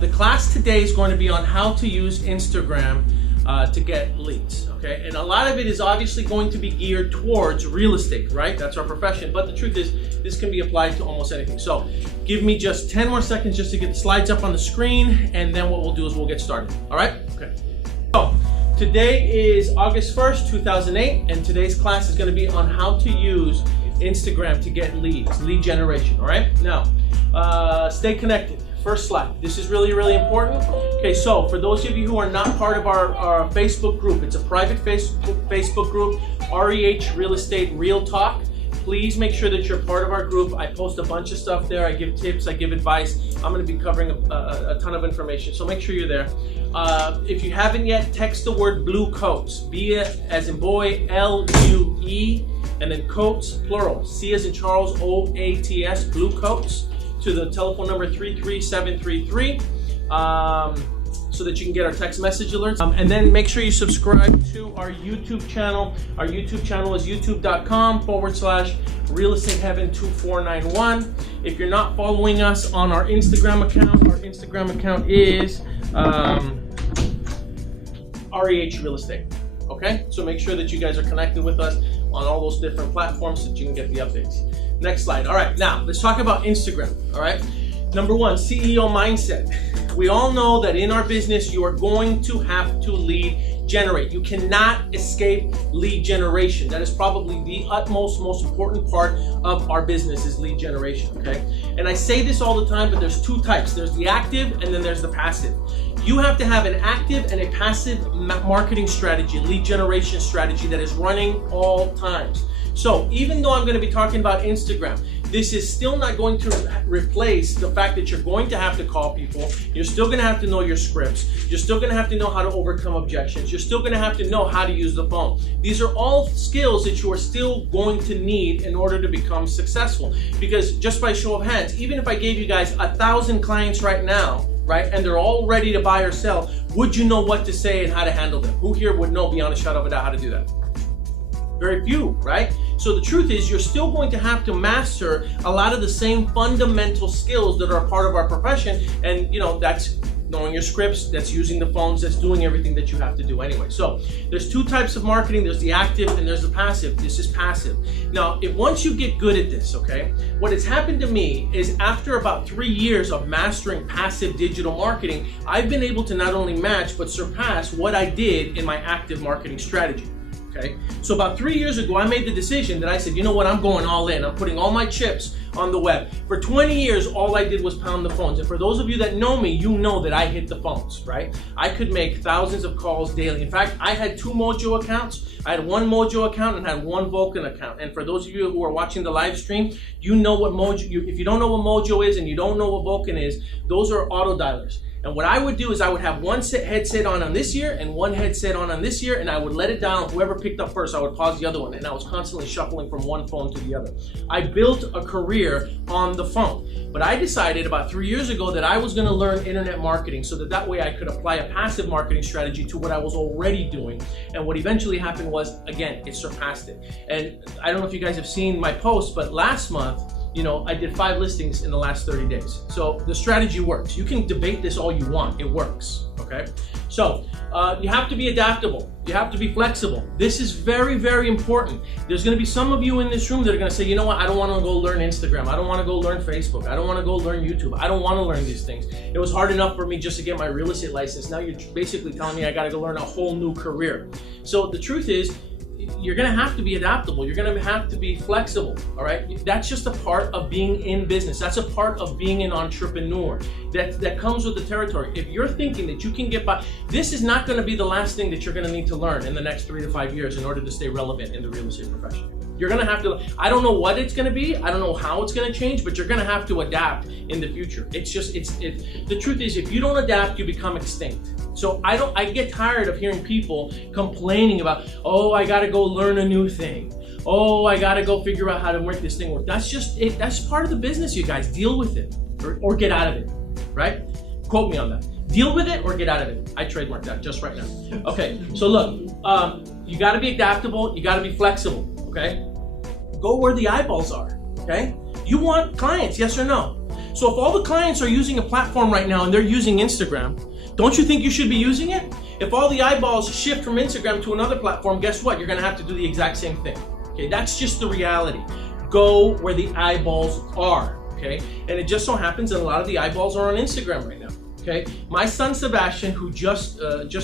the class today is going to be on how to use Instagram to get leads, okay? And a lot of it is obviously going to be geared towards real estate, right? That's our profession, but the truth is, this can be applied to almost anything. So give me just 10 more seconds just to get the slides up on the screen, and then what we'll do is we'll get started, all right? Okay. So today is August 1st, 2008, and today's class is gonna be on how to use Instagram to get leads, lead generation, all right? Now, stay connected. First slide. This is really, really important. Okay, so for those of you who are not part of our Facebook group, it's a private Facebook group, REH Real Estate Real Talk. Please make sure that you're part of our group. I post a bunch of stuff there. I give tips, I give advice. I'm going to be covering a ton of information, so make sure you're there. If you haven't yet, text the word blue coats. B as in boy, L-U-E, and then coats, plural. C as in Charles, O-A-T-S, blue coats, to the telephone number 33733 so that you can get our text message alerts. And then make sure you subscribe to our YouTube channel. Our YouTube channel is youtube.com/Real Estate Heaven 2491. If you're not following us on our Instagram account is REH Real Estate. Okay, so make sure that you guys are connected with us on all those different platforms so that you can get the updates. Next slide. All right, now let's talk about Instagram. All right, number one, CEO mindset. We all know that in our business, you are going to have to lead generate. You cannot escape lead generation. That is probably the most important part of our business is lead generation, okay? And I say this all the time, but there's two types. There's the active and then there's the passive. You have to have an active and a passive marketing strategy, lead generation strategy that is running all times. So even though I'm going to be talking about Instagram, this is still not going to replace the fact that you're going to have to call people. You're still going to have to know your scripts. You're still going to have to know how to overcome objections. You're still going to have to know how to use the phone. These are all skills that you are still going to need in order to become successful. Because just by show of hands, even if I gave you guys 1,000 clients right now, right, and they're all ready to buy or sell, would you know what to say and how to handle them? Who here would know beyond a shadow of a doubt how to do that? Very few, right? So the truth is you're still going to have to master a lot of the same fundamental skills that are a part of our profession. And you know, that's knowing your scripts, that's using the phones, that's doing everything that you have to do anyway. So there's two types of marketing. There's the active and there's the passive. This is passive. Now, once you get good at this, okay, what has happened to me is after about 3 years of mastering passive digital marketing, I've been able to not only match, but surpass what I did in my active marketing strategy. Okay, so about 3 years ago, I made the decision that I said, you know what, I'm going all in. I'm putting all my chips on the web. For 20 years, all I did was pound the phones. And for those of you that know me, you know that I hit the phones, right? I could make thousands of calls daily. In fact, I had 2 Mojo accounts. I had 1 Mojo account and had 1 Vulcan account. And for those of you who are watching the live stream, you know what Mojo, if you don't know what Mojo is and you don't know what Vulcan is, those are auto dialers. And what I would do is I would have one headset on this ear and one headset on this ear, and I would let it down. Whoever picked up first, I would pause the other one, and I was constantly shuffling from one phone to the other. I built a career on the phone, but I decided about 3 years ago that I was going to learn internet marketing so that way I could apply a passive marketing strategy to what I was already doing. And what eventually happened was, again, it surpassed it. And I don't know if you guys have seen my post, but last month, you know, I did 5 listings in the last 30 days. So the strategy works. You can debate this all you want. It works, okay? So you have to be adaptable. You have to be flexible. This is very, very important. There's gonna be some of you in this room that are gonna say, you know what, I don't wanna go learn Instagram. I don't wanna go learn Facebook. I don't wanna go learn YouTube. I don't wanna learn these things. It was hard enough for me just to get my real estate license. Now you're basically telling me I gotta go learn a whole new career. So the truth is, you're gonna have to be adaptable. You're gonna have to be flexible, all right? That's just a part of being in business. That's a part of being an entrepreneur. That comes with the territory. If you're thinking that you can get by, this is not gonna be the last thing that you're gonna need to learn in the next 3 to 5 years in order to stay relevant in the real estate profession. You're gonna have to, I don't know what it's gonna be, I don't know how it's gonna change, but you're gonna have to adapt in the future. It's just, the truth is, if you don't adapt, you become extinct. So I get tired of hearing people complaining about, oh, I gotta go learn a new thing. Oh, I gotta go figure out how to make this thing work. That's just it, that's part of the business, you guys. Deal with it, or get out of it, right? Quote me on that. Deal with it or get out of it. I trademarked that just right now. Okay, so look, you gotta be adaptable, you gotta be flexible, okay? Go where the eyeballs are, okay? You want clients, yes or no? So if all the clients are using a platform right now and they're using Instagram, don't you think you should be using it? If all the eyeballs shift from Instagram to another platform, guess what? You're gonna have to do the exact same thing. Okay, that's just the reality. Go where the eyeballs are, okay? And it just so happens that a lot of the eyeballs are on Instagram right now. Okay, my son Sebastian, who just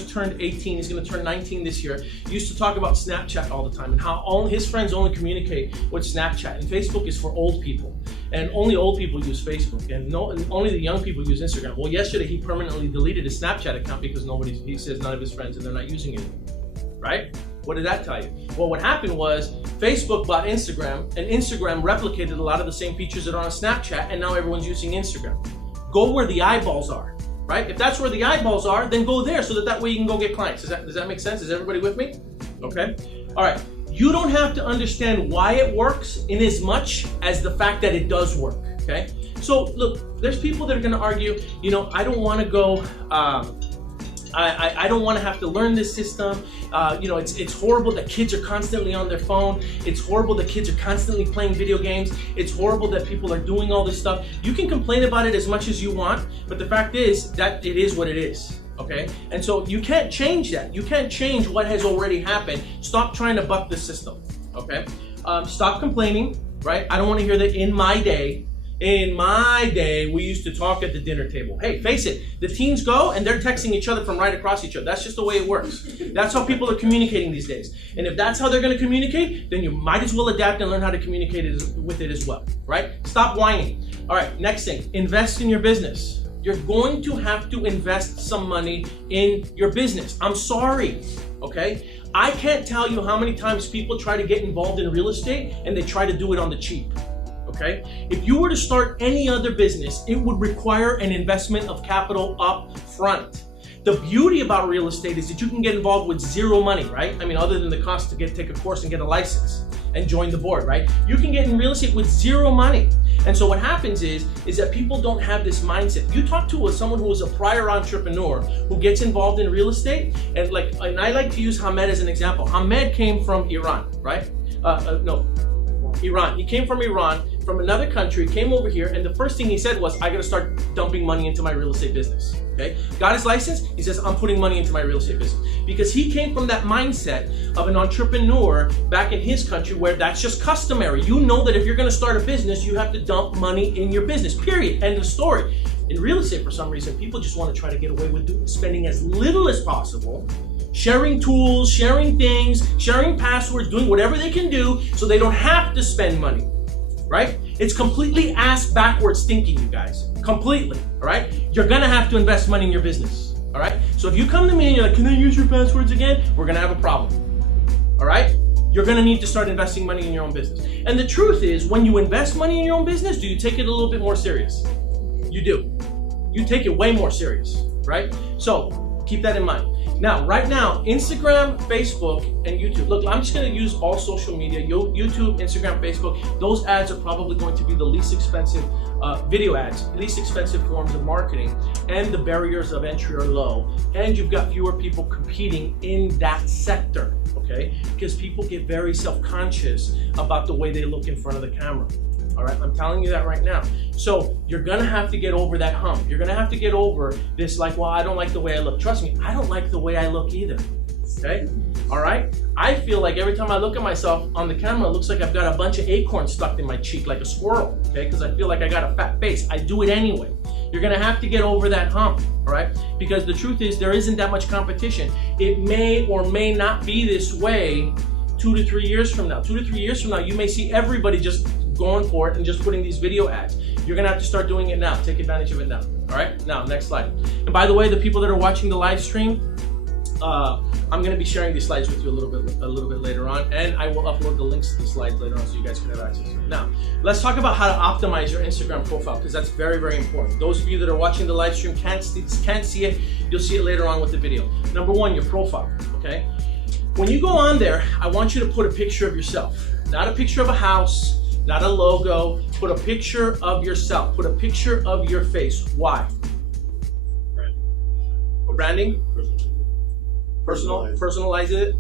turned 18, he's going to turn 19 this year, used to talk about Snapchat all the time and how all his friends only communicate with Snapchat, and Facebook is for old people, and only old people use Facebook, and only the young people use Instagram. Well, yesterday he permanently deleted his Snapchat account because he says none of his friends and they're not using it anymore, right? What did that tell you? Well, what happened was Facebook bought Instagram, and Instagram replicated a lot of the same features that are on Snapchat, and now everyone's using Instagram. Go where the eyeballs are. Right? If that's where the eyeballs are, then go there so that way you can go get clients. Does that make sense? Is everybody with me? Okay. All right. You don't have to understand why it works in as much as the fact that it does work. Okay. So look, there's people that are going to argue, you know, I don't want to go, I don't want to have to learn this system. You know, it's horrible that kids are constantly on their phone. It's horrible that kids are constantly playing video games. It's horrible that people are doing all this stuff. You can complain about it as much as you want, but the fact is that it is what it is. Okay? And so you can't change that. You can't change what has already happened. Stop trying to buck the system. Okay? Stop complaining, right? I don't want to hear that in my day, we used to talk at the dinner table. Hey, face it, the teens go and they're texting each other from right across each other. That's just the way it works. That's how people are communicating these days. And if that's how they're going to communicate, then you might as well adapt and learn how to communicate with it as well, right? Stop whining. All right, next thing, invest in your business. You're going to have to invest some money in your business. I'm sorry, okay? I can't tell you how many times people try to get involved in real estate and they try to do it on the cheap. Okay? If you were to start any other business, it would require an investment of capital up front. The beauty about real estate is that you can get involved with zero money, right? I mean, other than the cost to take a course and get a license and join the board, right? You can get in real estate with zero money. And so what happens is that people don't have this mindset. You talk to someone who is a prior entrepreneur who gets involved in real estate, and I like to use Hamed as an example. Hamed came from Iran, right? Iran. He came from Iran, from another country, came over here, and the first thing he said was, I gotta start dumping money into my real estate business. Okay? Got his license, he says, I'm putting money into my real estate business. Because he came from that mindset of an entrepreneur back in his country where that's just customary. You know that if you're gonna start a business, you have to dump money in your business, period, end of story. In real estate, for some reason, people just wanna try to get away with spending as little as possible, sharing tools, sharing things, sharing passwords, doing whatever they can do so they don't have to spend money, right? It's completely ass backwards thinking, you guys. Completely, all right? You're gonna have to invest money in your business, all right? So if you come to me and you're like, can I use your passwords again? We're gonna have a problem, all right? You're gonna need to start investing money in your own business. And the truth is, when you invest money in your own business, do you take it a little bit more serious? You do. You take it way more serious, right? So keep that in mind. Now, right now, Instagram, Facebook, and YouTube. Look, I'm just going to use all social media, YouTube, Instagram, Facebook. Those ads are probably going to be the least expensive video ads, least expensive forms of marketing, and the barriers of entry are low. And you've got fewer people competing in that sector, okay? Because people get very self-conscious about the way they look in front of the camera. All right, I'm telling you that right now. So you're gonna have to get over that hump. You're gonna have to get over this like, well, I don't like the way I look. Trust me, I don't like the way I look either, okay? All right? I feel like every time I look at myself on the camera, it looks like I've got a bunch of acorns stuck in my cheek like a squirrel, okay? Because I feel like I got a fat face. I do it anyway. You're gonna have to get over that hump, all right? Because the truth is there isn't that much competition. It may or may not be this way 2 to 3 years from now. 2 to 3 years from now, you may see everybody just going for it and just putting these video ads. You're gonna have to start doing it now. Take advantage of it now. All right, now next slide. And by the way, the people that are watching the live stream, I'm gonna be sharing these slides with you a little bit later on, and I will upload the links to the slides later on so you guys can have access to it. Now, let's talk about how to optimize your Instagram profile, because that's very, very important. Those of you that are watching the live stream can't see it. You'll see it later on with the video. Number one, your profile. Okay. When you go on there, I want you to put a picture of yourself, not a picture of a house, not a logo. Put a picture of yourself. Put a picture of your face. Why? Branding. For branding? Personalize Personalize it?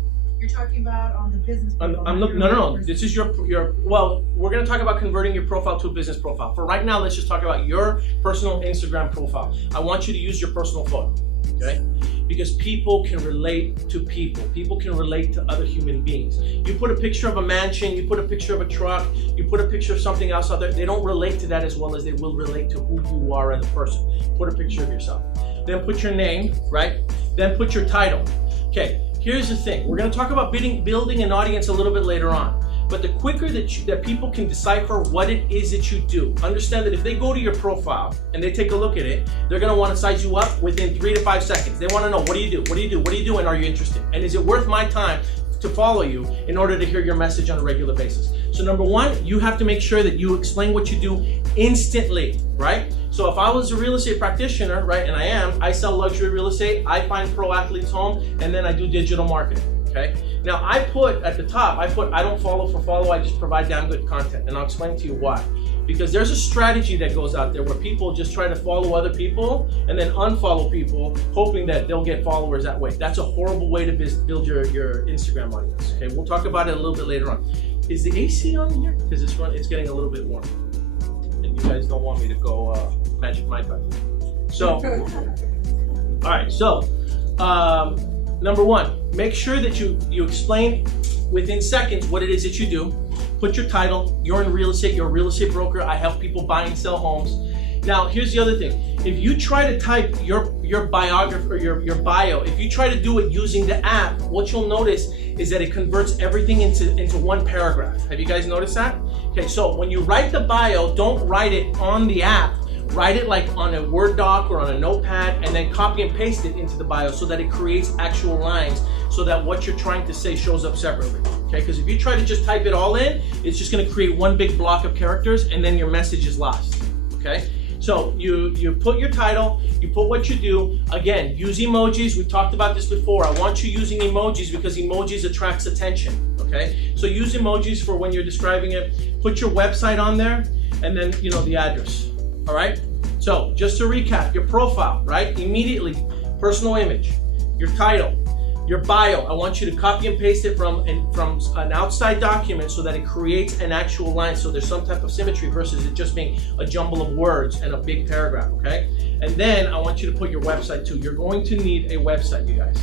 You're talking about on the business profile. No. This is your, well, we're going to talk about converting your profile to a business profile. For right now, let's just talk about your personal Instagram profile. I want you to use your personal photo, okay? Because people can relate to people. People can relate to other human beings. You put a picture of a mansion, you put a picture of a truck, you put a picture of something else out there, they don't relate to that as well as they will relate to who you are as a person. Put a picture of yourself. Then put your name, right? Then put your title. Okay, here's the thing. We're gonna talk about building an audience a little bit later on. But the quicker that people can decipher what it is that you do, understand that if they go to your profile and they take a look at it, they're gonna wanna size you up within 3 to 5 seconds. They wanna know, what do you do? What do you do? What do you do? And are you interested? And is it worth my time to follow you in order to hear your message on a regular basis? So number one, you have to make sure that you explain what you do instantly, right? So if I was a real estate practitioner, right, and I am, I sell luxury real estate, I find pro athletes home, and then I do digital marketing, okay? Now I put at the top, I don't follow for follow, I just provide damn good content, and I'll explain to you why. Because there's a strategy that goes out there where people just try to follow other people and then unfollow people, hoping that they'll get followers that way. That's a horrible way to build your Instagram audience, okay? We'll talk about it a little bit later on. Is the AC on here? Because it's getting a little bit warm. And you guys don't want me to go magic mic on you. So, all right, so number one, make sure that you explain within seconds what it is that you do. Put your title, you're in real estate, you're a real estate broker, I help people buy and sell homes. Now, here's the other thing. If you try to type your biography or your bio, if you try to do it using the app, what you'll notice is that it converts everything into one paragraph. Have you guys noticed that? Okay, so when you write the bio, don't write it on the app. Write it like on a Word doc or on a notepad, and then copy and paste it into the bio so that it creates actual lines so that what you're trying to say shows up separately. Okay, because if you try to just type it all in, it's just gonna create one big block of characters and then your message is lost, okay? So you put your title, you put what you do. Again, use emojis. We've talked about this before. I want you using emojis because emojis attracts attention, okay? So use emojis for when you're describing it. Put your website on there and then, the address, all right? So just to recap, your profile, right? Immediately, personal image, your title, your bio. I want you to copy and paste it from an outside document so that it creates an actual line, so there's some type of symmetry versus it just being a jumble of words and a big paragraph, okay? And then I want you to put your website too. You're going to need a website, you guys,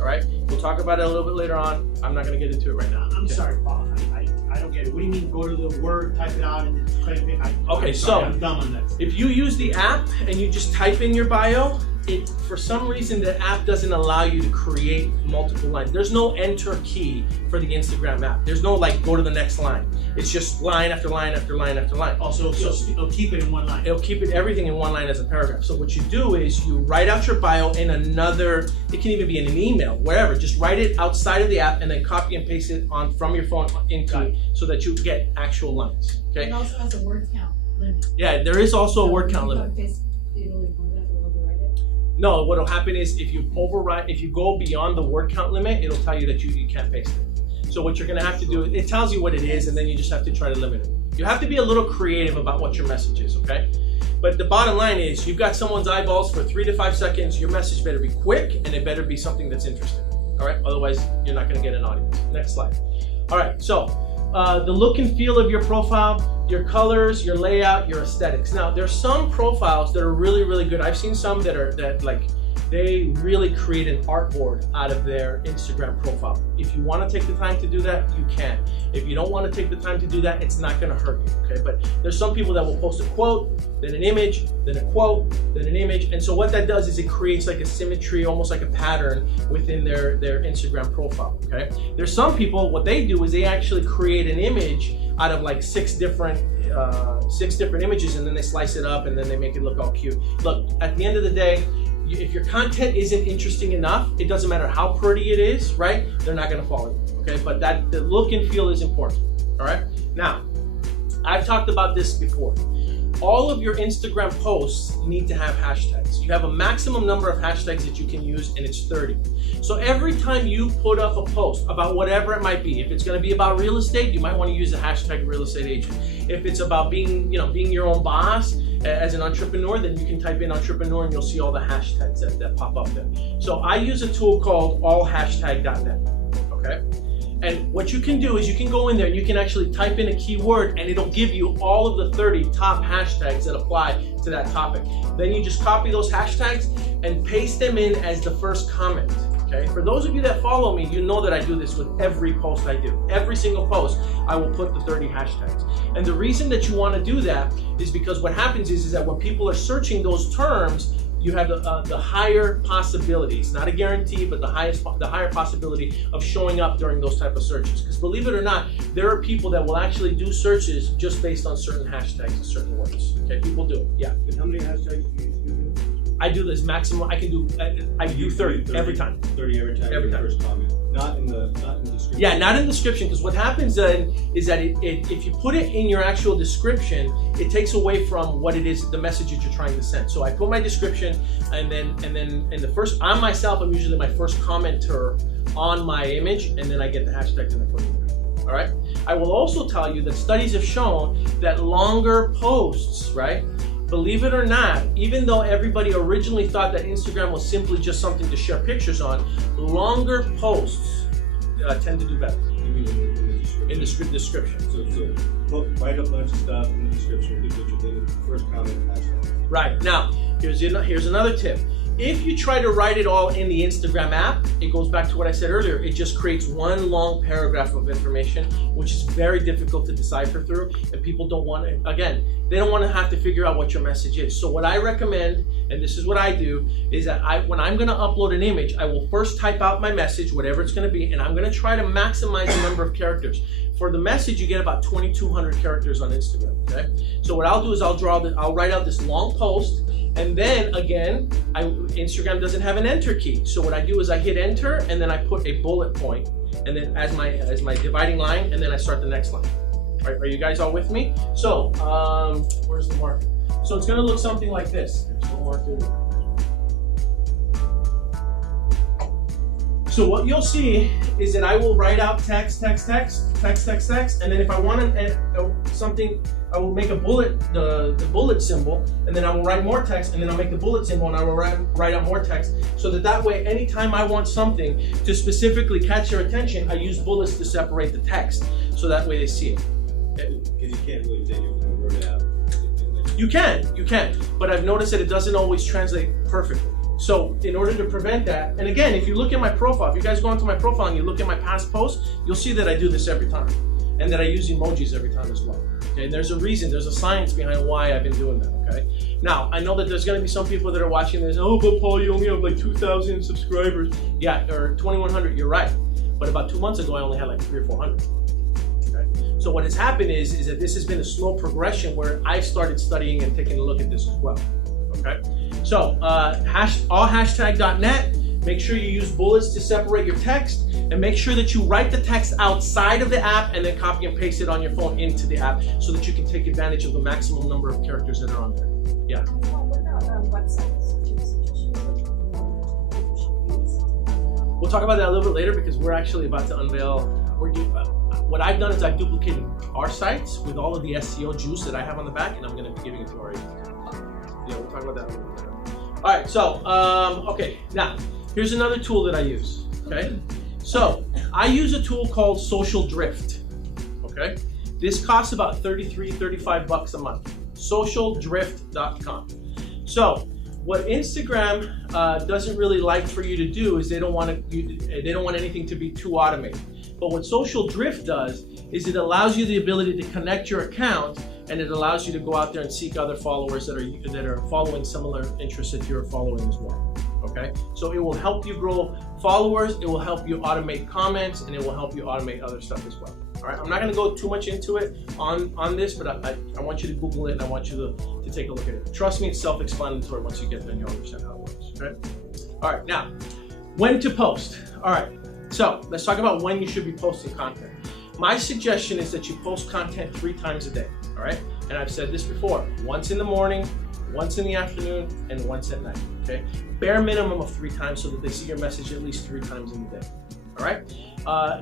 all right? We'll talk about it a little bit later on. I'm not gonna get into it right now. I'm sorry, Paul. I don't get it. What do you mean go to the Word, type it out, and then click it? I'm dumb on that. If you use the app and you just type in your bio, for some reason the app doesn't allow you to create multiple lines. There's no enter key for the Instagram app. There's no go to the next line. It's just line after line after line after line. Also, it'll keep it in one line. It'll keep everything in one line as a paragraph. So what you do is you write out your bio in another, it can even be in an email, wherever. Just write it outside of the app and then copy and paste it from your phone into it so that you get actual lines. Okay. It also has a word count limit. Yeah, there is also a word count limit. No, what'll happen is if you go beyond the word count limit, it'll tell you that you can't paste it. So what you're gonna have to do, it tells you what it is, and then you just have to try to limit it. You have to be a little creative about what your message is, okay? But the bottom line is, you've got someone's eyeballs for 3 to 5 seconds, your message better be quick, and it better be something that's interesting, all right? Otherwise, you're not gonna get an audience. Next slide. All right, so the look and feel of your profile, your colors, your layout, your aesthetics. Now, there's some profiles that are really, really good. I've seen some they really create an artboard out of their Instagram profile. If you want to take the time to do that, you can. If you don't want to take the time to do that, it's not going to hurt you, okay? But there's some people that will post a quote, then an image, then a quote, then an image. And so what that does is it creates like a symmetry, almost like a pattern within their Instagram profile, okay? There's some people, what they do is they actually create an image out of like 6 different images, and then they slice it up and then they make it look all cute. Look, at the end of the day, if your content isn't interesting enough, it doesn't matter how pretty it is, right? They're not gonna follow you, okay? But the look and feel is important, all right? Now, I've talked about this before. All of your Instagram posts need to have hashtags. You have a maximum number of hashtags that you can use, and it's 30. So every time you put up a post about whatever it might be, if it's gonna be about real estate, you might wanna use the hashtag real estate agent. If it's about being your own boss as an entrepreneur, then you can type in entrepreneur and you'll see all the hashtags that pop up there. So I use a tool called allhashtag.net. okay? And what you can do is you can go in there and you can actually type in a keyword and it'll give you all of the 30 top hashtags that apply to that topic. Then you just copy those hashtags and paste them in as the first comment, okay? For those of you that follow me, you know that I do this with every post I do. Every single post, I will put the 30 hashtags. And the reason that you want to do that is because what happens is that when people are searching those terms, you have the higher possibilities, not a guarantee, but the higher possibility of showing up during those type of searches. Because believe it or not, there are people that will actually do searches just based on certain hashtags and certain words. Okay, people do it. Yeah. And how many hashtags do you use? I do this maximum. I do 30 every time. 30 every time. Every time. First comment. Not in the description. Yeah, not in the description, because what happens then is that if you put it in your actual description, it takes away from what it is, the message that you're trying to send. So I put my description, and then in the first, I myself, I'm usually my first commenter on my image, and then I get the hashtags and I put it in there. All right. I will also tell you that studies have shown that longer posts, right? Believe it or not, even though everybody originally thought that Instagram was simply just something to share pictures on, longer posts tend to do better. You mean in the description? description. So write a bunch of stuff in the description, then the first comment hashtag. Right, now, here's another tip. If you try to write it all in the Instagram app, it goes back to what I said earlier. It just creates one long paragraph of information, which is very difficult to decipher through, and people don't want to, again, they don't want to have to figure out what your message is. So what I recommend, and this is what I do, is that when I'm going to upload an image, I will first type out my message, whatever it's going to be, and I'm going to try to maximize the number of characters. For the message, you get about 2,200 characters on Instagram, okay? So what I'll do is I'll write out this long post, and then again, Instagram doesn't have an enter key. So what I do is I hit enter, and then I put a bullet point, and then as my dividing line, and then I start the next line. Are you guys all with me? So where's the mark? So it's gonna look something like this. There's no mark in there. So what you'll see is that I will write out text, and then if I want something, I will make a bullet, the bullet symbol, and then I will write more text, and then I'll make the bullet symbol, and I will write out more text, so that way, anytime I want something to specifically catch your attention, I use bullets to separate the text, so that way they see it. Because you can't really take it from word out. You can, but I've noticed that it doesn't always translate perfectly. So in order to prevent that, and again, if you look at my profile, if you guys go onto my profile and you look at my past posts, you'll see that I do this every time, and that I use emojis every time as well. Okay, and there's a reason, there's a science behind why I've been doing that, okay? Now, I know that there's gonna be some people that are watching this, oh, but Paul, you only have like 2,000 subscribers. Yeah, or 2,100, you're right. But about 2 months ago, I only had like 300 or 400. Okay? So what has happened is that this has been a slow progression where I started studying and taking a look at this as well, okay? So, allhashtag.net, make sure you use bullets to separate your text, and make sure that you write the text outside of the app and then copy and paste it on your phone into the app so that you can take advantage of the maximum number of characters that are on there. Yeah. What about websites? We'll talk about that a little bit later because we're actually about to unveil, what I've done is I've duplicated our sites with all of the SEO juice that I have on the back, and I'm going to be giving it to our agent. Yeah, we'll talk about that a little bit later. All right, so, okay, now, here's another tool that I use, okay? So, I use a tool called Socialdrift, okay? This costs about $35 a month, socialdrift.com. So, what Instagram doesn't really like for you to do is they don't want anything to be too automated. But what Socialdrift does is it allows you the ability to connect your account, and it allows you to go out there and seek other followers that are following similar interests that you're following as well. Okay, so it will help you grow followers, it will help you automate comments, and it will help you automate other stuff as well. All right, I'm not going to go too much into it on this, but I want you to Google it and I want you to take a look at it. Trust me, it's self-explanatory. Once you get there, you'll understand how it works. Okay. All right, now when to post. All right, so let's talk about when you should be posting content. My suggestion is that you post content 3 times a day. All right, and I've said this before: once in the morning, once in the afternoon, and once at night. Okay, bare minimum of 3 times so that they see your message at least 3 times in the day. All right.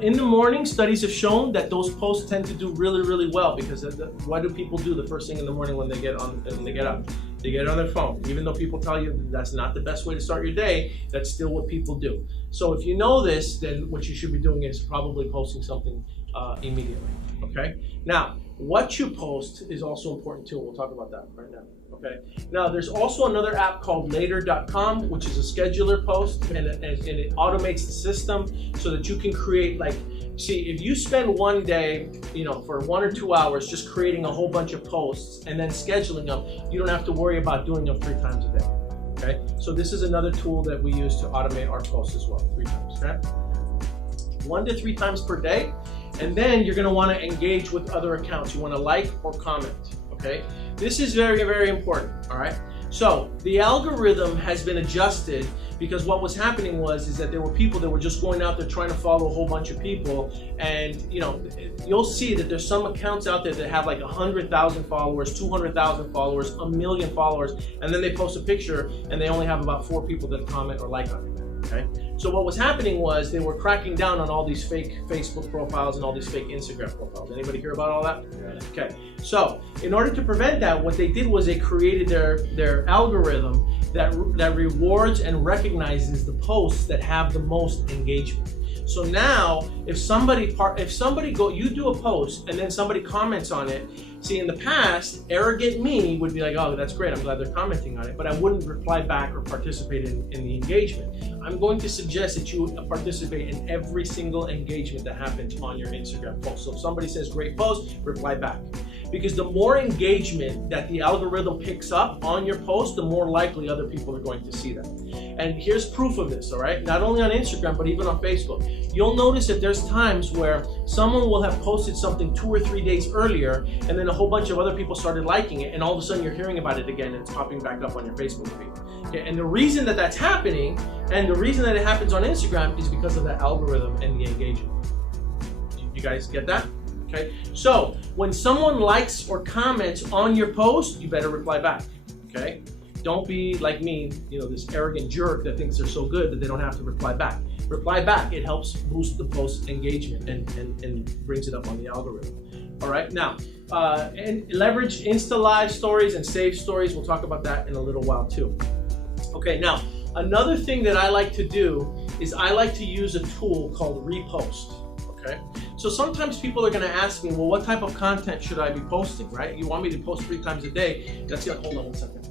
In the morning, studies have shown that those posts tend to do really, really well because what do people do the first thing in the morning when they get up? They get it on their phone. Even though people tell you that's not the best way to start your day, that's still what people do. So if you know this, then what you should be doing is probably posting something immediately, okay? Now, what you post is also important too. We'll talk about that right now, okay? Now, there's also another app called later.com, which is a scheduler post, and it automates the system so that you can create, like, see, if you spend one day, you know, for 1 or 2 hours just creating a whole bunch of posts and then scheduling them, you don't have to worry about doing them 3 times a day, okay? So this is another tool that we use to automate our posts as well, 3 times, okay? 1 to 3 times per day. And then you're gonna wanna engage with other accounts. You wanna like or comment, okay? This is very, very important, all right? So the algorithm has been adjusted because what was happening is that there were people that were just going out there trying to follow a whole bunch of people, and you know, you'll see that there's some accounts out there that have like 100,000 followers, 200,000 followers, 1 million followers, and then they post a picture and they only have about 4 people that comment or like on it. Okay? So what was happening was they were cracking down on all these fake Facebook profiles and all these fake Instagram profiles. Anybody hear about all that? Yeah. Okay. So in order to prevent that, what they did was they created their algorithm that rewards and recognizes the posts that have the most engagement. So now, if you do a post and then somebody comments on it, see, in the past, arrogant me would be like, oh, that's great, I'm glad they're commenting on it, but I wouldn't reply back or participate in the engagement. I'm going to suggest that you participate in every single engagement that happens on your Instagram post. So if somebody says great post, reply back. Because the more engagement that the algorithm picks up on your post, the more likely other people are going to see that. And here's proof of this, all right? Not only on Instagram, but even on Facebook. You'll notice that there's times where someone will have posted something 2 or 3 days earlier, and then a whole bunch of other people started liking it, and all of a sudden you're hearing about it again, and it's popping back up on your Facebook feed. Okay, and the reason that that's happening, and the reason that it happens on Instagram, is because of the algorithm and the engagement. You guys get that? Okay, so when someone likes or comments on your post, you better reply back, okay? Don't be like me, you know, this arrogant jerk that thinks they're so good that they don't have to reply back. Reply back, it helps boost the post engagement and brings it up on the algorithm. All right, now, and leverage Insta Live stories and save stories. We'll talk about that in a little while too. Okay, now, another thing that I like to do is I like to use a tool called Repost. Okay, so sometimes people are going to ask me, well, what type of content should I be posting, right? You want me to post 3 times a day? That's gonna, hold on 1 second.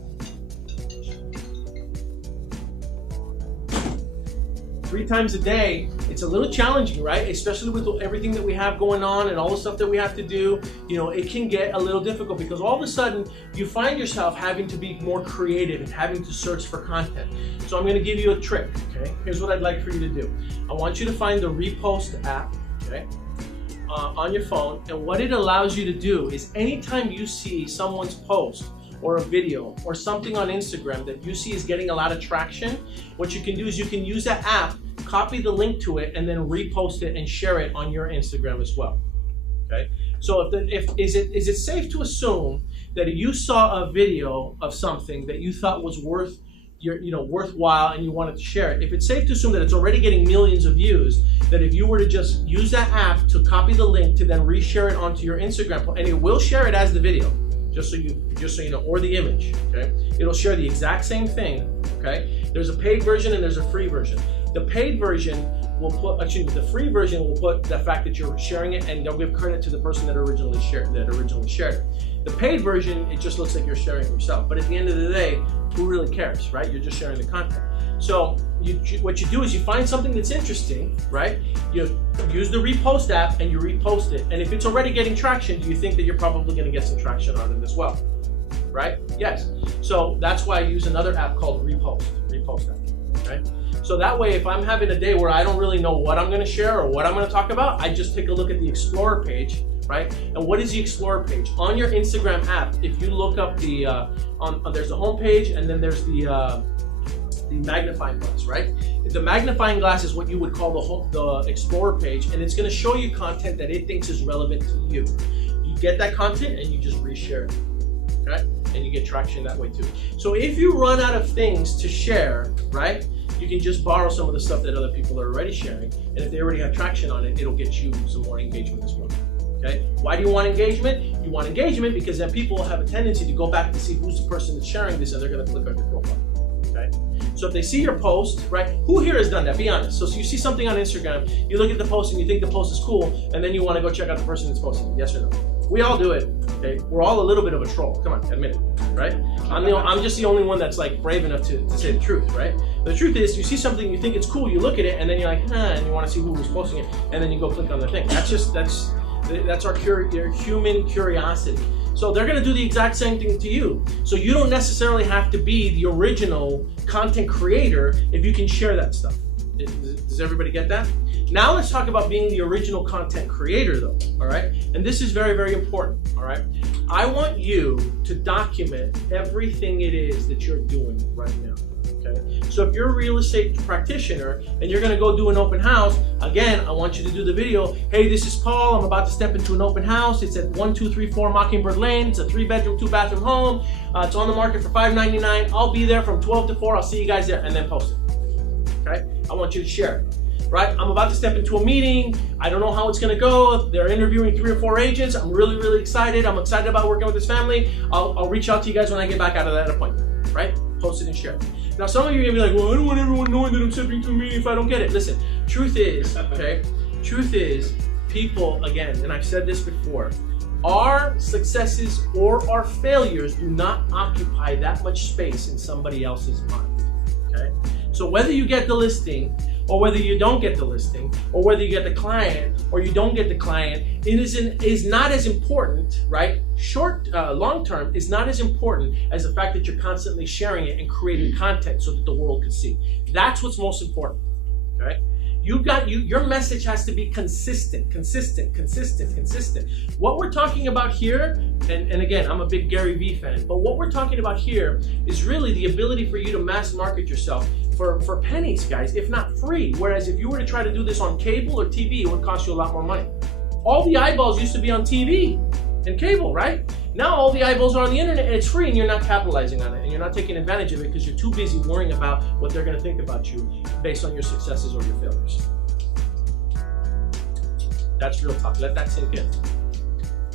3 times a day, it's a little challenging, right? Especially with everything that we have going on and all the stuff that we have to do, you know, it can get a little difficult because all of a sudden you find yourself having to be more creative and having to search for content. So I'm gonna give you a trick, okay? Here's what I'd like for you to do. I want you to find the Repost app, okay, on your phone, and what it allows you to do is anytime you see someone's post or a video or something on Instagram that you see is getting a lot of traction, what you can do is you can use that app, copy the link to it, and then repost it and share it on your Instagram as well. Okay, so is it safe to assume that if you saw a video of something that you thought was worthwhile and you wanted to share it, if it's safe to assume that it's already getting millions of views, that if you were to just use that app to copy the link to then reshare it onto your Instagram, and it will share it as the video, just so you know, or the image, okay? It'll share the exact same thing, okay? There's a paid version and there's a free version. The paid version will put, the free version will put the fact that you're sharing it, and they'll give credit to the person that originally shared it. The paid version, it just looks like you're sharing it yourself. But at the end of the day, who really cares, right? You're just sharing the content. So what you do is you find something that's interesting, right? You use the Repost app and you repost it. And if it's already getting traction, do you think that you're probably gonna get some traction on it as well, right? Yes. So that's why I use another app called Repost app, right? So that way, if I'm having a day where I don't really know what I'm gonna share or what I'm gonna talk about, I just take a look at the Explorer page, right? And what is the Explorer page? On your Instagram app, if you look up there's a home page and then there's the magnifying glass, right? The magnifying glass is what you would call the Explorer page, and it's gonna show you content that it thinks is relevant to you. You get that content and you just reshare it, okay? And you get traction that way too. So if you run out of things to share, right? You can just borrow some of the stuff that other people are already sharing, and if they already have traction on it, it'll get you some more engagement as well. Okay, why do you want engagement? You want engagement because then people have a tendency to go back to see who's the person that's sharing this, and they're going to click on your profile. Okay, so if they see your post, right? Who here has done that? Be honest. So you see something on Instagram, you look at the post and you think the post is cool, and then you want to go check out the person that's posting it. Yes or no? We all do it. Okay, we're all a little bit of a troll. Come on, admit it, right? I'm just the only one that's like brave enough to say the truth, right? But the truth is, you see something, you think it's cool, you look at it, and then you're like, and you want to see who was posting it, and then you go click on the thing. That's our human curiosity. So they're gonna do the exact same thing to you. So you don't necessarily have to be the original content creator if you can share that stuff. Does everybody get that? Now let's talk about being the original content creator though, all right? And this is very, very important, all right? I want you to document everything it is that you're doing right now, okay? So if you're a real estate practitioner and you're gonna go do an open house, again, I want you to do the video. Hey, this is Paul, I'm about to step into an open house. It's at 1234 Mockingbird Lane. It's a 3-bedroom, 2-bathroom home. It's on the market for $599. I'll be there from 12 to 4. I'll see you guys there, and then post it, okay? I want you to share it. Right? I'm about to step into a meeting. I don't know how it's gonna go. They're interviewing 3 or 4 agents. I'm really, really excited. I'm excited about working with this family. I'll reach out to you guys when I get back out of that appointment, right? Post it and share it. Now, some of you are gonna be like, well, I don't want everyone knowing that I'm stepping into a meeting if I don't get it. Listen, truth is, okay? Truth is, people, again, and I've said this before, our successes or our failures do not occupy that much space in somebody else's mind, okay? So whether you get the listing, or whether you don't get the listing, or whether you get the client, or you don't get the client, it is not as important, right? Long term is not as important as the fact that you're constantly sharing it and creating content so that the world can see. That's what's most important, okay? Your message has to be consistent. What we're talking about here, and again, I'm a big Gary Vee fan, but what we're talking about here is really the ability for you to mass market yourself for pennies, guys, if not free. Whereas if you were to try to do this on cable or TV, it would cost you a lot more money. All the eyeballs used to be on TV and cable, right? Now all the eyeballs are on the internet and it's free, and you're not capitalizing on it, and you're not taking advantage of it because you're too busy worrying about what they're gonna think about you based on your successes or your failures. That's real talk. Let that sink in,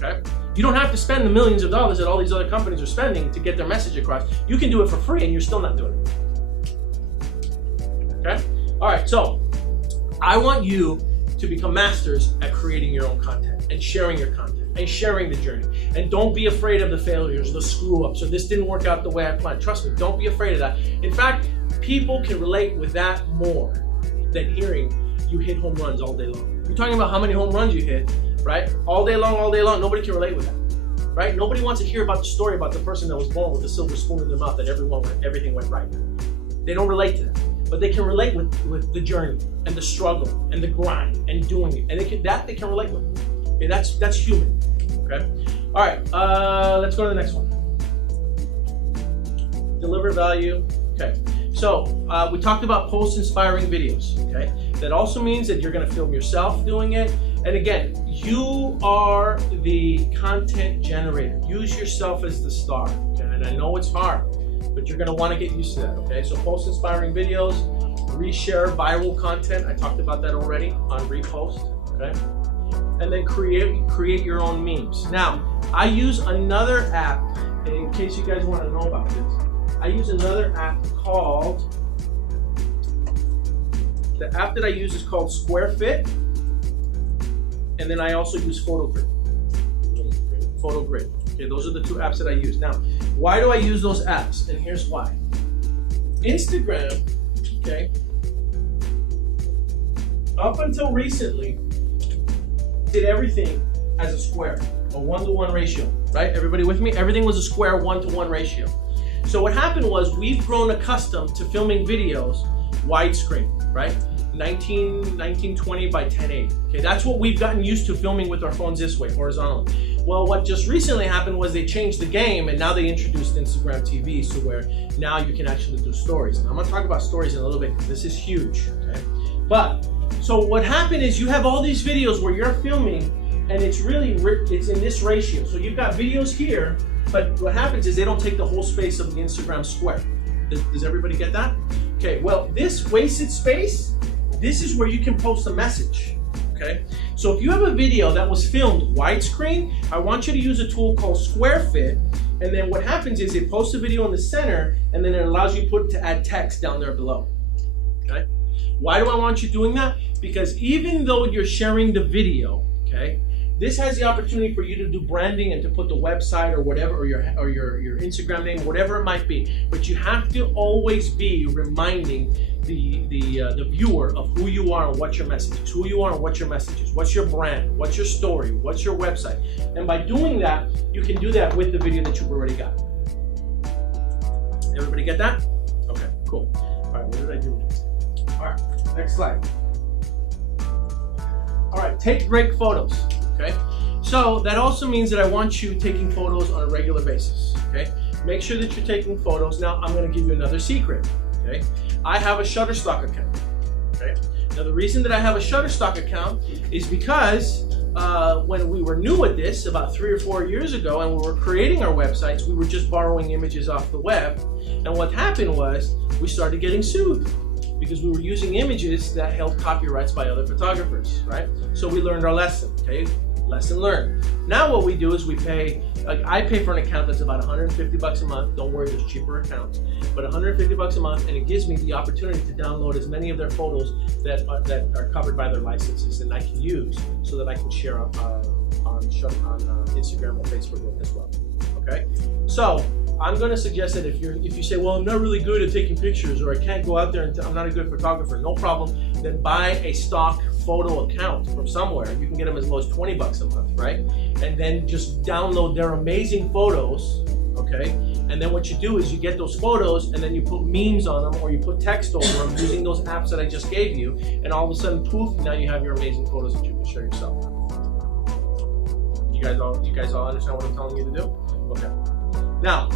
okay? You don't have to spend the millions of dollars that all these other companies are spending to get their message across. You can do it for free and you're still not doing it. Okay? All right, so I want you to become masters at creating your own content and sharing your content and sharing the journey. And don't be afraid of the failures, the screw ups, or this didn't work out the way I planned. Trust me, don't be afraid of that. In fact, people can relate with that more than hearing you hit home runs all day long. You're talking about how many home runs you hit, right? All day long, nobody can relate with that, right? Nobody wants to hear about the story about the person that was born with a silver spoon in their mouth that everything went right. They don't relate to that. But they can relate with the journey and the struggle and the grind and doing it, and they can relate with. Okay, that's human. Okay. All right. Let's go to the next one. Deliver value. Okay. So we talked about post-inspiring videos. Okay. That also means that you're going to film yourself doing it. And again, you are the content generator. Use yourself as the star. Okay. And I know it's hard, but you're gonna wanna get used to that, okay? So post inspiring videos, reshare viral content. I talked about that already on Repost, okay? And then create your own memes. Now, I use another app, in case you guys wanna know about this. I use another app called, the app that I use is called Square Fit, and then I also use PhotoGrid. Okay, those are the 2 apps that I use. Now, why do I use those apps? And here's why. Instagram, okay, up until recently, did everything as a square, a 1-to-1 ratio, right? Everybody with me? Everything was a square 1-to-1 ratio. So what happened was we've grown accustomed to filming videos widescreen, right? 1920 by 1080. Okay, that's what we've gotten used to filming with our phones this way, horizontally. Well, what just recently happened was they changed the game, and now they introduced Instagram TV, so where now you can actually do stories. And I'm gonna talk about stories in a little bit because this is huge, okay? But, so what happened is you have all these videos where you're filming, and it's in this ratio. So you've got videos here, but what happens is they don't take the whole space of the Instagram square. Does everybody get that? Okay, well, this wasted space, this is where you can post a message. okay? So if you have a video that was filmed widescreen, I want you to use a tool called Square Fit, and then what happens is it posts a video in the center, and then it allows you to add text down there below, okay? Why do I want you doing that? Because even though you're sharing the video, okay, this has the opportunity for you to do branding and to put the website or whatever, or your Instagram name, whatever it might be. But you have to always be reminding the viewer of who you are and what your message is. Who you are and what your message is. What's your brand? What's your story? What's your website? And by doing that, you can do that with the video that you've already got. Everybody get that? Okay, cool. All right, what did I do? All right, next slide. All right, take great photos. Okay, so that also means that I want you taking photos on a regular basis. Okay, make sure that you're taking photos. Now I'm going to give you another secret. Okay, I have a Shutterstock account. Okay, now the reason that I have a Shutterstock account is because when we were new at this about 3 or 4 years ago, and we were creating our websites, we were just borrowing images off the web. And what happened was we started getting sued, because we were using images that held copyrights by other photographers, right? So we learned our lesson, okay? Lesson learned. Now what we do is we pay, like I pay for an account that's about 150 bucks a month. Don't worry, there's cheaper accounts, but 150 bucks a month, and it gives me the opportunity to download as many of their photos that are covered by their licenses and I can use so that I can share on Instagram or Facebook as well, okay? So I'm going to suggest that if you say, well, I'm not really good at taking pictures, or I can't go out there and I'm not a good photographer, no problem, then buy a stock photo account from somewhere. You can get them as low as 20 bucks a month, right? And then just download their amazing photos, okay? And then what you do is you get those photos and then you put memes on them, or you put text over them using those apps that I just gave you, and all of a sudden, poof, now you have your amazing photos that you can share yourself. You guys all understand what I'm telling you to do? Okay. Now,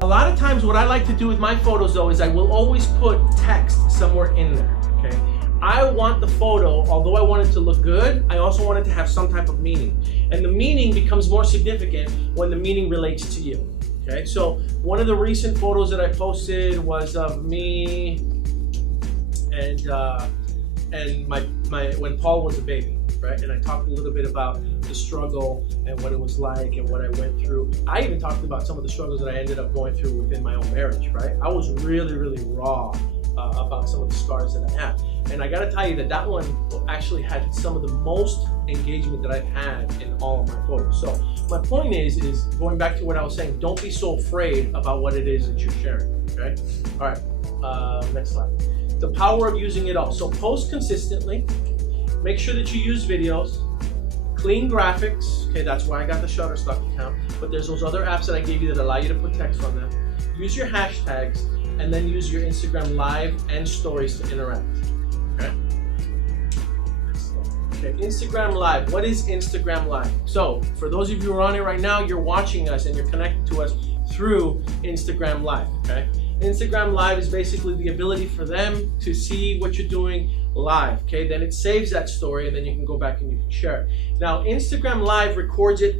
a lot of times what I like to do with my photos though is I will always put text somewhere in there, okay? I want the photo, although I want it to look good, I also want it to have some type of meaning. And the meaning becomes more significant when the meaning relates to you, okay? So one of the recent photos that I posted was of me and when Paul was a baby. Right? And I talked a little bit about the struggle and what it was like and what I went through. I even talked about some of the struggles that I ended up going through within my own marriage, right? I was really, really raw about some of the scars that I have. And I gotta tell you that one actually had some of the most engagement that I've had in all of my photos. So my point is going back to what I was saying, don't be so afraid about what it is that you're sharing, okay? All right, next slide. The power of using it all. So post consistently. Make sure that you use videos, clean graphics, okay, that's why I got the Shutterstock account, but there's those other apps that I gave you that allow you to put text on them. Use your hashtags, and then use your Instagram Live and Stories to interact, okay? Okay, Instagram Live, what is Instagram Live? So, for those of you who are on it right now, you're watching us and you're connected to us through Instagram Live, okay? Instagram Live is basically the ability for them to see what you're doing live, okay? Then it saves that story and then you can go back and you can share it. Now, Instagram Live records it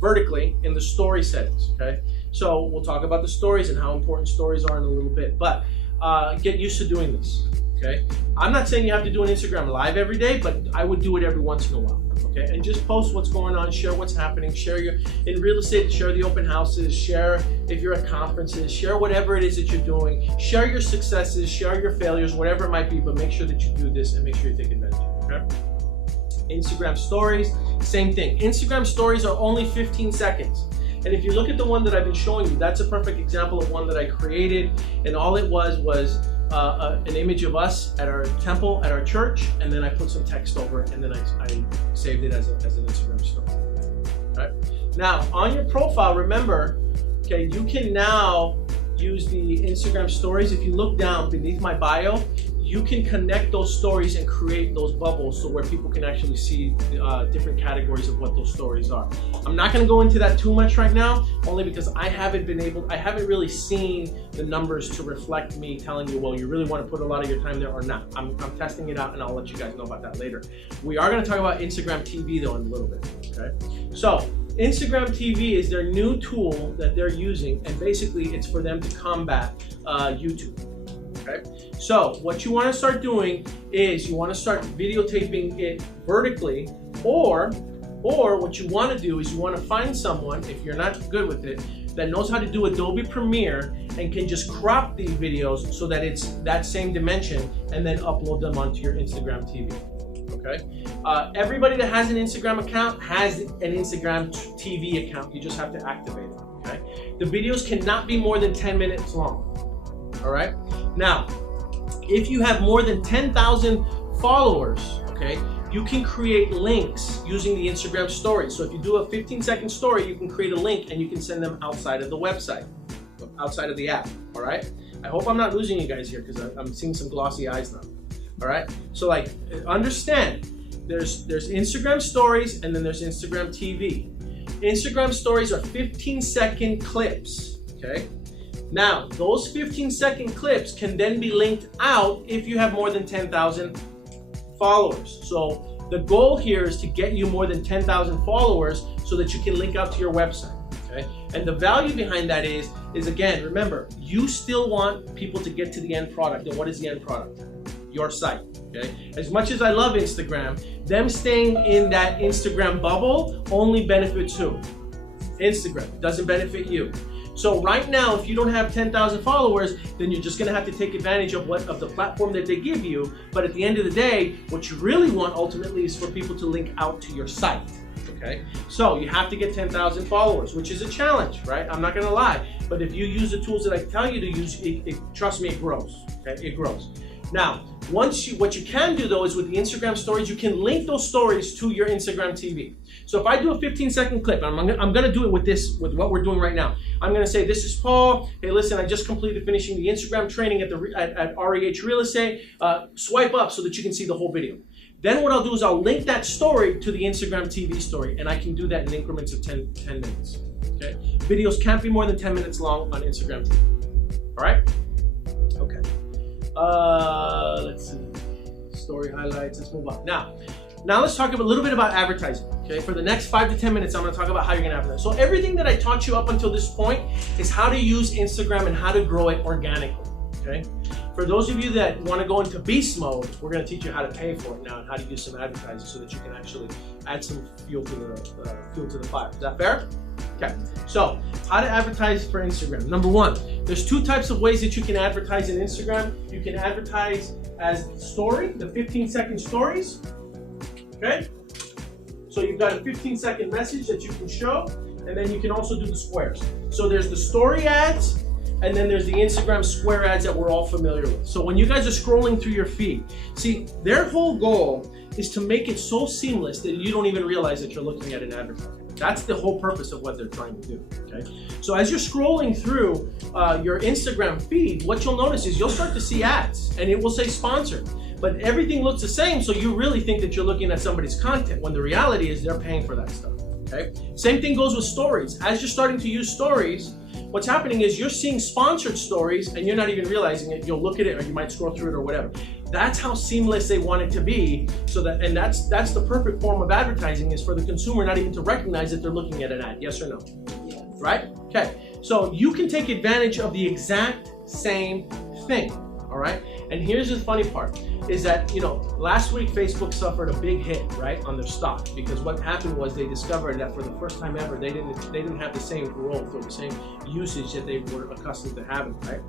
vertically in the story settings, okay? So we'll talk about the stories and how important stories are in a little bit, but get used to doing this, okay? I'm not saying you have to do an Instagram Live every day, but I would do it every once in a while. Okay, and just post what's going on, share what's happening, share in real estate, share the open houses, share if you're at conferences, share whatever it is that you're doing, share your successes, share your failures, whatever it might be, but make sure that you do this and make sure you take advantage of it, okay? Instagram stories, same thing. Instagram stories are only 15 seconds. And if you look at the one that I've been showing you, that's a perfect example of one that I created, and all it was an image of us at our temple, at our church, and then I put some text over it, and then I saved it as an Instagram story. Right? Now, on your profile, remember, okay, you can now use the Instagram stories. If you look down beneath my bio, you can connect those stories and create those bubbles so where people can actually see different categories of what those stories are. I'm not going to go into that too much right now, only because I haven't really seen the numbers to reflect me telling you, well, you really want to put a lot of your time there or not. I'm testing it out and I'll let you guys know about that later. We are going to talk about Instagram TV though in a little bit, okay? So Instagram TV is their new tool that they're using, and basically it's for them to combat YouTube. okay? So what you want to start doing is you want to start videotaping it vertically, or what you want to do is you want to find someone, if you're not good with it, that knows how to do Adobe Premiere and can just crop these videos so that it's that same dimension and then upload them onto your Instagram TV, okay? Everybody that has an Instagram account has an Instagram TV account. You just have to activate it, okay? The videos cannot be more than 10 minutes long, all right? Now, if you have more than 10,000 followers, okay, you can create links using the Instagram story. So if you do a 15-second story, you can create a link and you can send them outside of the website, outside of the app, all right? I hope I'm not losing you guys here because I'm seeing some glossy eyes now, all right? So like, understand, there's Instagram stories and then there's Instagram TV. Instagram stories are 15-second clips, okay? Now, those 15-second clips can then be linked out if you have more than 10,000 followers. So the goal here is to get you more than 10,000 followers so that you can link out to your website, okay? And the value behind that is again, remember, you still want people to get to the end product. And what is the end product? Your site, okay? As much as I love Instagram, them staying in that Instagram bubble only benefits who? Instagram, doesn't benefit you. So right now, if you don't have 10,000 followers, then you're just gonna have to take advantage of the platform that they give you. But at the end of the day, what you really want ultimately is for people to link out to your site, okay? So you have to get 10,000 followers, which is a challenge, right? I'm not gonna lie. But if you use the tools that I tell you to use, trust me, it grows, okay? It grows. Now, what you can do though is with the Instagram stories, you can link those stories to your Instagram TV. So if I do a 15-second clip, I'm gonna do it with what we're doing right now. I'm gonna say, this is Paul. Hey, listen, I just completed finishing the Instagram training at REH Real Estate. Swipe up so that you can see the whole video. Then what I'll do is I'll link that story to the Instagram TV story, and I can do that in increments of 10 minutes, okay? Videos can't be more than 10 minutes long on Instagram TV, all right? Okay. Let's see, story highlights, let's move on. Now let's talk a little bit about advertising, okay? For the next 5 to 10 minutes, I'm gonna talk about how you're gonna advertise. So everything that I taught you up until this point is how to use Instagram and how to grow it organically, okay? For those of you that wanna go into beast mode, we're gonna teach you how to pay for it now and how to use some advertising so that you can actually add some fuel to the fire. Is that fair? Okay, so how to advertise for Instagram. Number one, there's 2 types of ways that you can advertise in Instagram. You can advertise as story, the 15-second stories, okay? So you've got a 15-second message that you can show, and then you can also do the squares. So there's the story ads, and then there's the Instagram square ads that we're all familiar with. So when you guys are scrolling through your feed, see, their whole goal is to make it so seamless that you don't even realize that you're looking at an advertisement. That's the whole purpose of what they're trying to do, okay? So as you're scrolling through your Instagram feed, what you'll notice is you'll start to see ads, and it will say sponsored. But everything looks the same, so you really think that you're looking at somebody's content, when the reality is they're paying for that stuff, okay? Same thing goes with stories. As you're starting to use stories, what's happening is you're seeing sponsored stories and you're not even realizing it. You'll look at it, or you might scroll through it or whatever. That's how seamless they want it to be, so that, and that's the perfect form of advertising, is for the consumer not even to recognize that they're looking at an ad, yes or no? Yes. Right? Okay, so you can take advantage of the exact same thing, all right? And here's the funny part, is that, you know, last week Facebook suffered a big hit, right, on their stock, because what happened was they discovered that for the first time ever, they didn't have the same growth or the same usage that they were accustomed to having, right?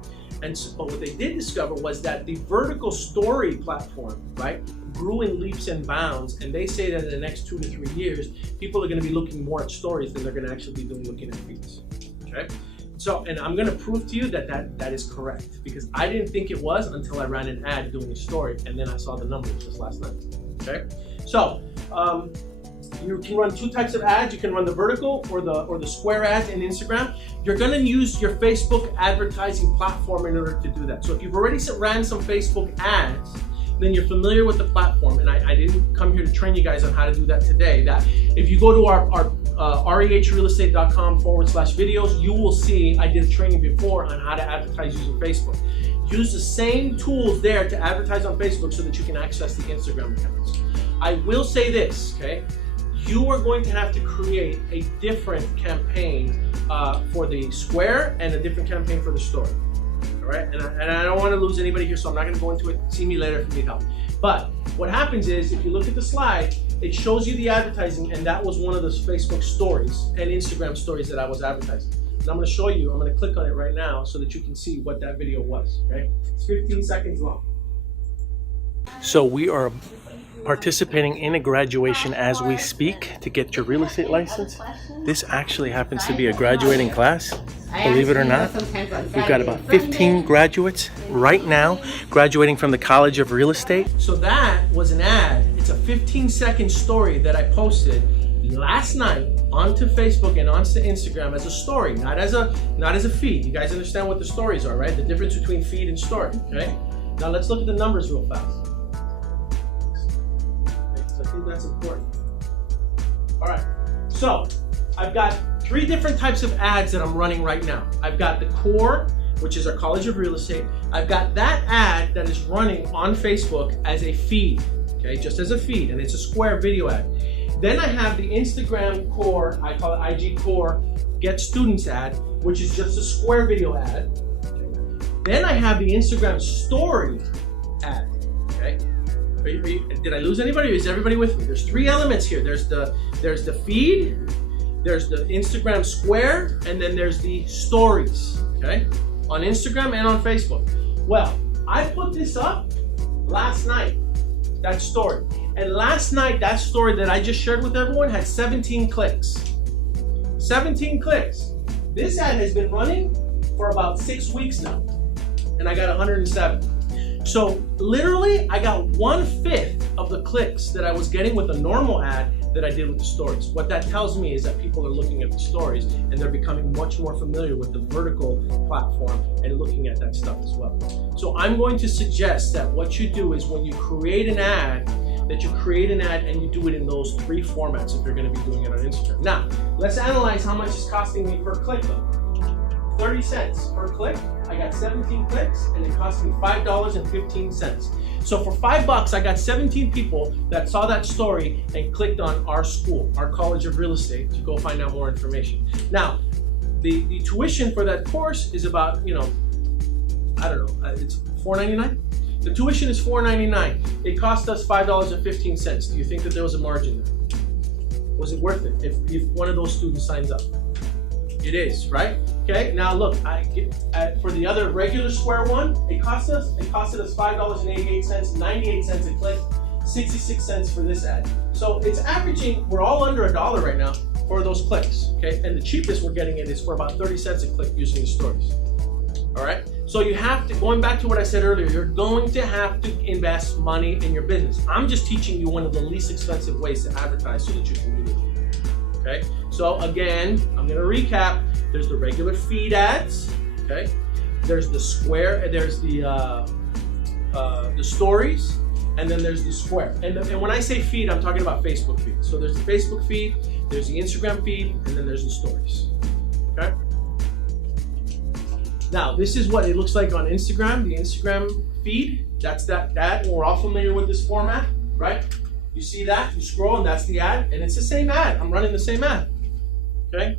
But what they did discover was that the vertical story platform, right, grew in leaps and bounds, and they say that in the next 2 to 3 years, people are going to be looking more at stories than they're going to actually be looking at feeds, okay? So, and I'm going to prove to you that is correct, because I didn't think it was until I ran an ad doing a story, and then I saw the numbers just last night, okay? So, you can run 2 types of ads. You can run the vertical or the square ads in Instagram. You're gonna use your Facebook advertising platform in order to do that. So if you've already ran some Facebook ads, then you're familiar with the platform. And I didn't come here to train you guys on how to do that today. That if you go to our rehrealestate.com/videos, you will see I did a training before on how to advertise using Facebook. Use the same tools there to advertise on Facebook so that you can access the Instagram accounts. I will say this, okay? You are going to have to create a different campaign for the square and a different campaign for the story. all right? And I don't want to lose anybody here, so I'm not going to go into it. See me later if you need help. But what happens is, if you look at the slide, it shows you the advertising, and that was one of those Facebook stories and Instagram stories that I was advertising. And I'm going to show you, I'm going to click on it right now so that you can see what that video was, okay? It's 15 seconds long. So we are participating in a graduation as we speak to get your real estate license. This actually happens to be a graduating class, believe it or not. We've got about 15 graduates right now graduating from the College of Real Estate. So that was an ad. It's a 15-second story that I posted last night onto Facebook and onto Instagram as a story, not as a feed. You guys understand what the stories are, right? The difference between feed and story, okay? Now let's look at the numbers real fast. I think that's important. All right, so I've got 3 different types of ads that I'm running right now. I've got the core, which is our College of Real Estate. I've got that ad that is running on Facebook as a feed, okay, just as a feed, and it's a Square video ad. Then I have the Instagram core, I call it IG Core Get Students ad, which is just a Square video ad. Okay. Then I have the Instagram Story ad, okay? Did I lose anybody, or is everybody with me? There's 3 elements here. There's the feed, there's the Instagram Square, and then there's the stories, okay? On Instagram and on Facebook. Well, I put this up last night, that story. And last night, that story that I just shared with everyone had 17 clicks. 17 clicks. This ad has been running for about 6 weeks now, and I got 107. So literally, I got 1/5 of the clicks that I was getting with a normal ad that I did with the stories. What that tells me is that people are looking at the stories and they're becoming much more familiar with the vertical platform and looking at that stuff as well. So I'm going to suggest that what you do is when you create an ad, that you create an ad and you do it in those 3 formats if you're going to be doing it on Instagram. Now, let's analyze how much it's costing me per click though. 30 cents per click. I got 17 clicks and it cost me $5.15. So for $5, I got 17 people that saw that story and clicked on our school, our College of Real Estate, to go find out more information. Now, the tuition for that course is about, I don't know, it's $4.99? The tuition is $4.99. It cost us $5.15. Do you think that there was a margin there? Was it worth it if one of those students signs up? It is, right? Okay, now look, for the other regular Square one, it costed us $5.88, 98 cents a click, 66 cents for this ad. So it's averaging, we're all under $1 right now for those clicks, okay? And the cheapest we're getting it is for about 30 cents a click using the stories. All right, so you have to, going back to what I said earlier, you're going to have to invest money in your business. I'm just teaching you one of the least expensive ways to advertise so that you can do it. Okay, so again, I'm gonna recap. There's the regular feed ads, okay? There's the Square, there's the stories, and then there's the Square. And when I say feed, I'm talking about Facebook feed. So there's the Facebook feed, there's the Instagram feed, and then there's the stories, okay? Now, this is what it looks like on Instagram, the Instagram feed. That's that ad. We're all familiar with this format, right? You see that, you scroll, and that's the ad, and it's the same ad. I'm running the same ad, okay?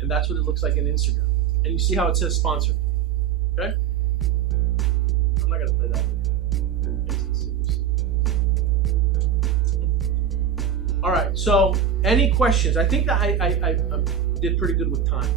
And that's what it looks like in Instagram. And you see how it says sponsored, okay? I'm not gonna play that. All right, so any questions? I think that I did pretty good with time.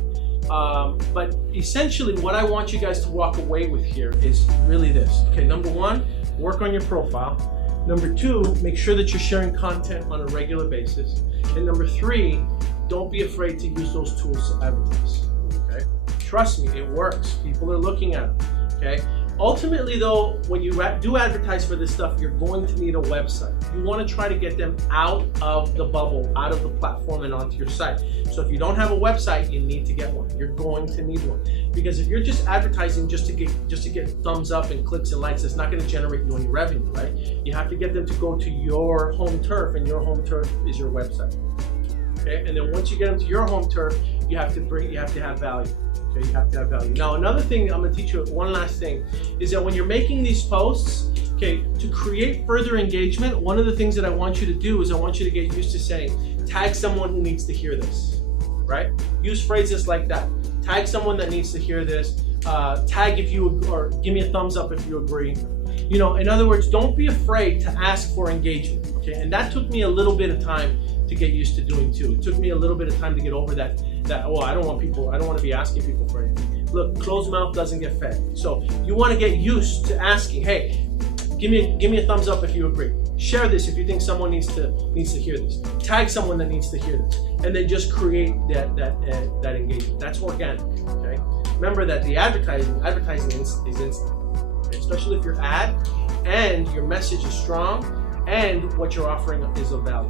But essentially what I want you guys to walk away with here is really this, okay? Number 1, work on your profile. Number 2, make sure that you're sharing content on a regular basis. And number 3, don't be afraid to use those tools to advertise, okay? Trust me, it works. People are looking at it, okay? Ultimately though, when you do advertise for this stuff, you're going to need a website. You want to try to get them out of the bubble, out of the platform and onto your site. So if you don't have a website, you need to get one. You're going to need one. Because if you're just advertising just to get thumbs up and clicks and likes, it's not going to generate you any revenue, right? You have to get them to go to your home turf, and your home turf is your website. Okay? And then once you get them to your home turf, you have to have value. Okay, you have to have value. Now, another thing I'm going to teach you, one last thing, is that when you're making these posts, okay, to create further engagement, one of the things that I want you to do is I want you to get used to saying, tag someone who needs to hear this, right? Use phrases like that. Tag someone that needs to hear this, tag if you, or give me a thumbs up if you agree. You know, in other words, don't be afraid to ask for engagement, okay? And that took me a little bit of time to get used to doing too. It took me a little bit of time to get over that oh, I don't want to be asking people for anything. Look, closed mouth doesn't get fed. So you want to get used to asking, hey, give me a thumbs up if you agree. Share this if you think someone needs to hear this. Tag someone that needs to hear this, and then just create that engagement. That's organic. Okay. Remember that the advertising is instant, okay? Especially if your ad and your message is strong and what you're offering is of value.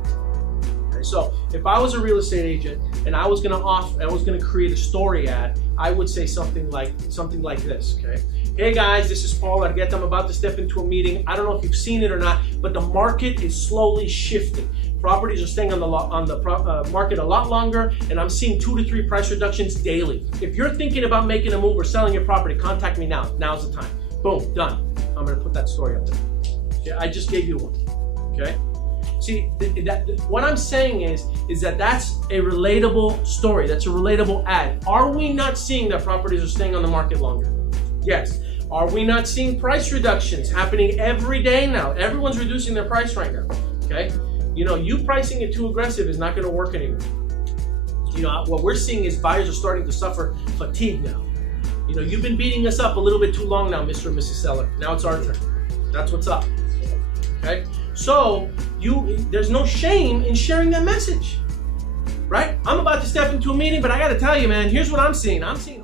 Okay. So if I was a real estate agent and I was gonna create a story ad, I would say something like this. Okay. Hey guys, this is Paul Argueta. I'm about to step into a meeting. I don't know if you've seen it or not, but the market is slowly shifting. Properties are staying on the market a lot longer, and I'm seeing 2 to 3 price reductions daily. If you're thinking about making a move or selling your property, contact me now. Now's the time. Boom, done. I'm gonna put that story up there. Okay, I just gave you one. Okay. See, what I'm saying is that that's a relatable story. That's a relatable ad. Are we not seeing that properties are staying on the market longer? Yes. Are we not seeing price reductions happening every day now? Everyone's reducing their price right now, okay? You know, you pricing it too aggressive is not gonna work anymore. You know, what we're seeing is buyers are starting to suffer fatigue now. You know, you've been beating us up a little bit too long now, Mr. and Mrs. Seller. Now it's our turn. That's what's up, okay? So, there's no shame in sharing that message, right? I'm about to step into a meeting, but I gotta tell you, man, here's what I'm seeing. I'm seeing